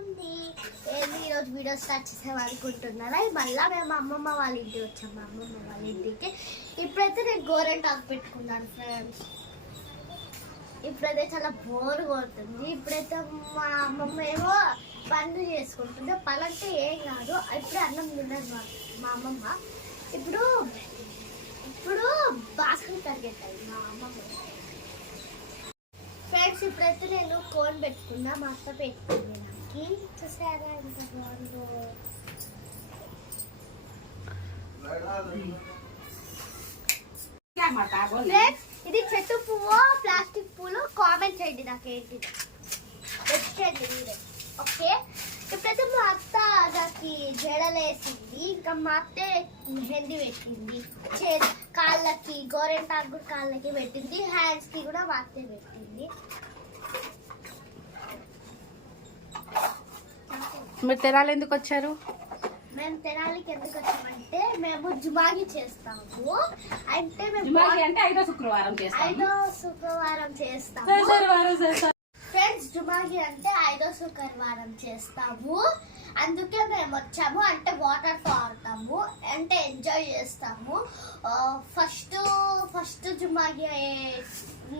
ఉంది. ఈరోజు video start చేసామనుకుంటున్నారా? మళ్ళీ మేము అమ్మమ్మ వాళ్ళ ఇంటికి వచ్చాము. అమ్మమ్మ వాళ్ళ ఇంటికి ఇప్పుడైతే నేను గోరెంటాకు పెట్టుకున్నాను ఫ్రెండ్స్. ఇప్పుడైతే చాలా బోర్ కొడుతుంది. ఇప్పుడైతే మా అమ్మమ్మ ఏమో పనులు చేసుకుంటుంది. పని అంటే ఏం కాదు, ఇప్పుడే అన్నం తిన్నది మా అమ్మమ్మ. ఇప్పుడు బాస్కెట్ తరిగేస్తాయి మా అమ్మమ్మ. ఫ్రెండ్స్ ఇప్పుడైతే నేను కోన్ పెట్టుకున్నా, మా అత్త పెట్టుకుంది. నాకు చూసారా ఎంత బాగుందో. ఇది చెట్టు పువ్వు ప్లాస్టిక్ పువ్వులు కామెంట్ చేయండి నాకు ఏంటిది వచ్చేయండి మీరే. ఓకే, ఇప్పుడైతే మా అత్త నాకు జడలేసింది, ఇంకా మా అత్తే మెహందీ పెట్టింది. కాళ్ళకి గోరెంటాకు కూడా కాళ్ళకి పెట్టింది, హ్యాండ్స్ కి కూడా మా అత్తే పెట్టింది. మీరు తెనాలి ఎందుకు వచ్చారు? మేము తెనాలికి ఎందుకు వచ్చామంటే మేము జుమాగి చేస్తాము. అంటే మేము ఐదో శుక్రవారం చేస్తాము ఫ్రెండ్స్. జుమాగి అంటే 5వ శుక్రవారం చేస్తాము. అందుకే మేము వచ్చాము. అంటే వాటర్ తో ఆడతాము, అంటే ఎంజాయ్ చేస్తాము. ఫస్ట్ జుమాగి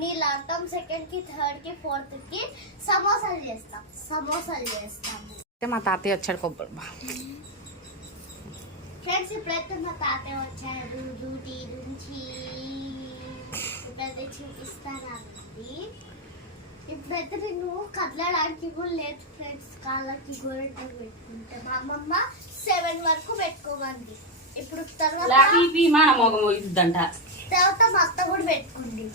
నీళ్ళు ఆడతాం, సెకండ్ కి థర్డ్ కి ఫోర్త్ కి సమోసాలు చేస్తాము. మా తాతయ్య వచ్చాడు కొబ్బరి ఫ్రెండ్స్. ఇప్పుడైతే మా తాతయ్య వచ్చారు డ్యూటీ నుంచి. ఇప్పుడైతే చూపిస్తానండి. ఇప్పుడైతే నేను కదలడానికి కూడా లేదు ఫ్రెండ్స్. కాళ్ళకి గోరెంటాకు పెట్టుకుంటే మా అమ్మమ్మ 7 వరకు పెట్టుకోమంది. ఇప్పుడు తర్వాత మా అత్త కూడా పెట్టుకుంది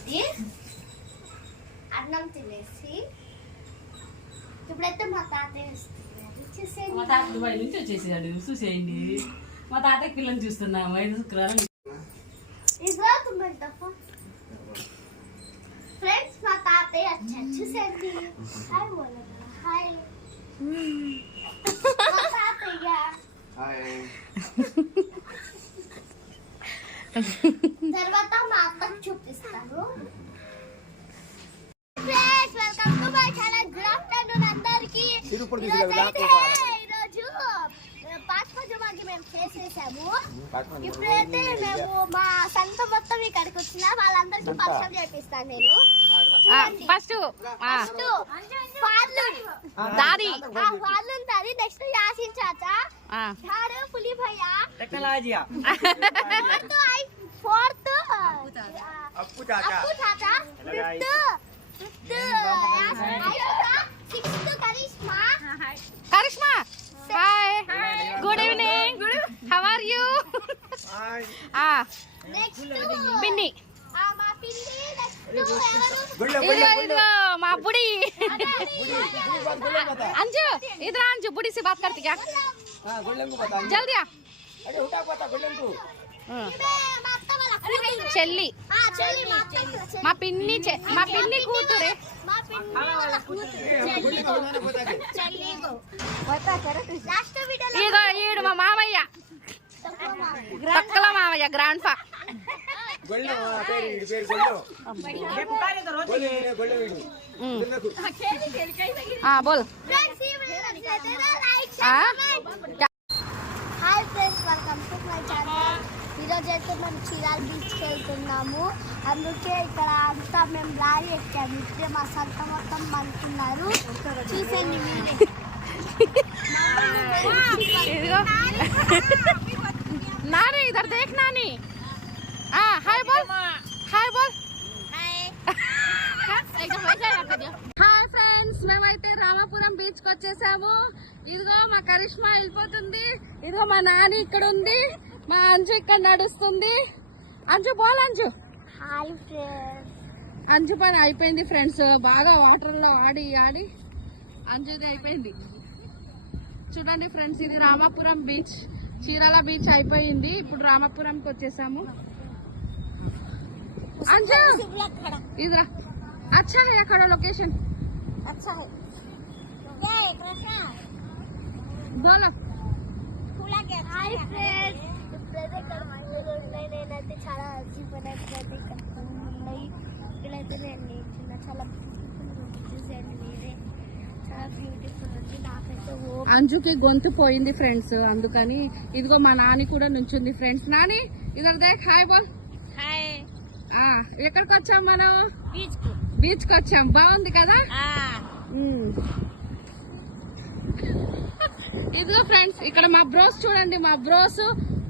అన్నం తినేసి. ఇప్పుడైతే మా తాతయ్య వస్తున్నారు, చూసేయండి. మా తాత దుబాయ్ నుంచి వచ్చేసాడు, చూసేయండి. మా తాతయ్య పిల్లలు చూస్తున్నాము 5 శుక్రవారం. ఫ్రెండ్స్ మా తాతయ్య వచ్చారు, చూసేయండి. హాయ్ బోలో, హాయ్ మా తాతయ్య. తర్వాత మా అత్తకు చూపిస్తాను. Friends welcome to my channel. Good afternoon అందరికి. ఈరోజు పాస్పా జుమాకి మేము చేసేసాము. ఇప్పుడైతే మేము మా సంత మొత్తం ఇక్కడికి వచ్చిన వాళ్ళందరికీ పరిచయం చేపిస్తాను నేను. ఫస్ట్ ఉంటుంది. నెక్స్ట్ యాసిన్ చాచా, పులి భయ్యా, ఫోర్త్ అప్పు చాచా, sixth Karishma. Hi, good evening, how are you? Next పిన్ని, మా పిన్ని. నెక్స్ట్ इधर माँ बुढ़ी अंजू, इधर अंजू बुढ़ी से बात करती क्या? जल्दी आ। చెల్లి మా పిన్ని కూతురే. ఇగో ఈడు మా మామయ్య, తక్కల మామయ్య, గ్రాండ్ ఫా. बोल hi friends, welcome to my channel. ఈరోజు అయితే మేము చీరాల బీచ్కి వెళ్తున్నాము. అందుకే ఇక్కడ అంతా మేము లారీ ఎక్కాము. ఇప్పుడే మా సంత మొత్తం అనుకున్నారు, చూసేయండి మీరే. नानी इधर देख नानी. हाय बोल, हाय बोल. హాయ్ ఫ్రెండ్స్, మేమైతే రామాపురం బీచ్ కి వచ్చేసాము. ఇదిగో మా కరిష్మా వెళ్ళిపోతుంది, ఇదిగో మా నాని ఇక్కడ ఉంది, మా అంజు ఇక్కడ నడుస్తుంది. అంజు బోల్ అంజు. Hi friends. అంజు పని అయిపోయింది ఫ్రెండ్స్. బాగా వాటర్ లో ఆడి అంజుది అయిపోయింది. చూడండి ఫ్రెండ్స్, ఇది రామాపురం బీచ్. చీరాల బీచ్ అయిపోయింది, ఇప్పుడు రామాపురంకి వచ్చేసాము. అంజు ఇదిరా, अच्छा है अखड़ा लोकेशन, अच्छा है. बोलो. హాయ్ ఫ్రెండ్స్, ఇప్పుడైతే ఇక్కడ మంటలు ఉన్నాయి. నేనైతే చాలా అలసిపోయినట్లయితే ఇక్కడ ఉన్నాయి. ఇక్కడైతే నేను చాలా బ్యూటిఫుల్ చూసేయండి మీరే. చాలా బ్యూటిఫుల్ ఉంది. నాకైతే అంజుకి గొంతు పోయింది ఫ్రెండ్స్, అందుకని ఇదిగో మా నాని కూడా నుంచుంది ఫ్రెండ్స్. నాని ఇద్దరు దేఖ్, హాయ్ బోల్. హాయ్. ఎక్కడికి వచ్చాం మనం? బీచ్ కి వచ్చాం. బాగుంది కదా? ఇదిగో ఫ్రెండ్స్ ఇక్కడ మా బ్రోస్ చూడండి. మా బ్రోస్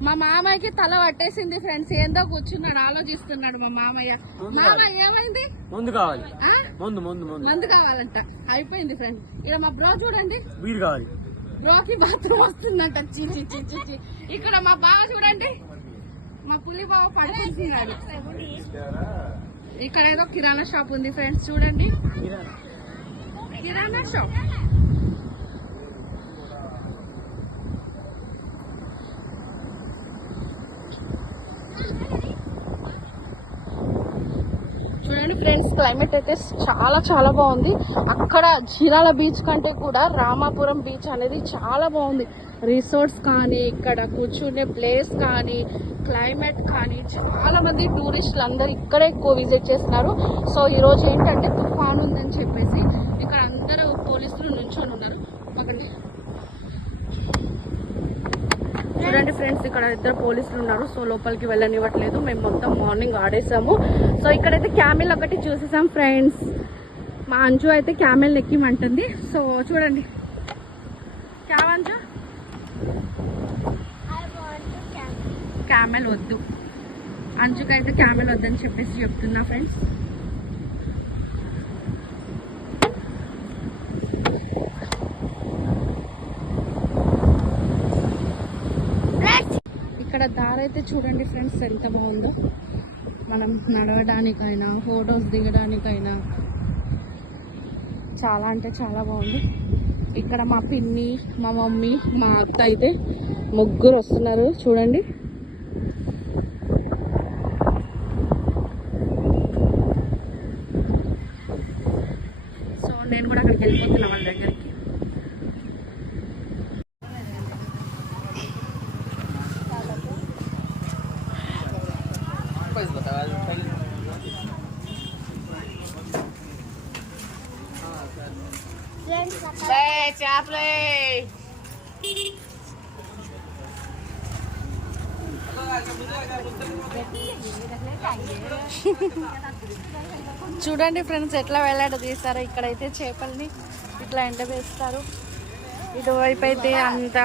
మా మామయ్యకి తల పట్టేసింది ఫ్రెండ్స్. ఏందో కూర్చున్నాడు, ఆలోచిస్తున్నాడు మా మామయ్య. మామయ్య ఏమైంది? మందు కావాలి, మందు కావాలంట. అయిపోయింది ఫ్రెండ్స్. ఇక్కడ మా బ్రో చూడండి, వీరు కావాలి. బ్రోకి బాత్రూమ్ వస్తుందంట. చీచి చీచి చీ. ఇక్కడ మా బావ చూడండి, మా పులి బావ పడుకుంటున్నాడు. ఇక్కడ ఏదో కిరాణా షాప్ ఉంది ఫ్రెండ్స్, చూడండి కిరాణా షాప్. చూడండి ఫ్రెండ్స్, క్లైమేట్ అయితే చాలా చాలా బాగుంది. అక్కడ చీరాల బీచ్ కంటే కూడా రామాపురం బీచ్ అనేది చాలా బాగుంది. రిసార్ట్స్ కానీ, ఇక్కడ కూర్చునే ప్లేస్ కానీ, క్లైమేట్ కానీ, చాలా మంది టూరిస్టులు అందరూ ఇక్కడే ఎక్కువ విజిట్ చేస్తున్నారు. సో ఈ రోజు ఏంటంటే తుఫాన్ ఉందని చెప్పేసి ఇక్కడ అందరూ పోలీసులు నుంచొని ఉన్నారు. అక్కడ చూడండి ఫ్రెండ్స్, ఇక్కడ ఇద్దరు పోలీసులు ఉన్నారు. సో లోపలికి వెళ్ళనివ్వట్లేదు. మేము మొత్తం మార్నింగ్ ఆడేసాము. సో ఇక్కడైతే క్యామెల్ ఒకటి చూసేసాం ఫ్రెండ్స్. మా అంజు అయితే క్యామెల్ ఎక్కిమంటుంది. సో చూడండి, క్యామంజు క్యామెల్ వద్దు, అంజుకైతే క్యామెల్ వద్దని చెప్పేసి చెప్తున్నా ఫ్రెండ్స్. ఇక్కడ దారి అయితే చూడండి ఫ్రెండ్స్ ఎంత బాగుందో. మనం నడవడానికైనా, ఫొటోస్ దిగడానికైనా చాలా అంటే చాలా బాగుంది. ఇక్కడ మా పిన్ని, మా మమ్మీ, మా అత్త అయితే ముగ్గురు వస్తున్నారు చూడండి. సో నేను కూడా అక్కడికి వెళ్ళిపోతున్నా వాళ్ళ దగ్గరికి. చూడండి ఫ్రెండ్స్ ఎట్లా వేలాడ తీస్తారో. ఇక్కడైతే చేపల్ని ఇట్లా ఎండవేస్తారు. ఇటువైపు అయితే అంతా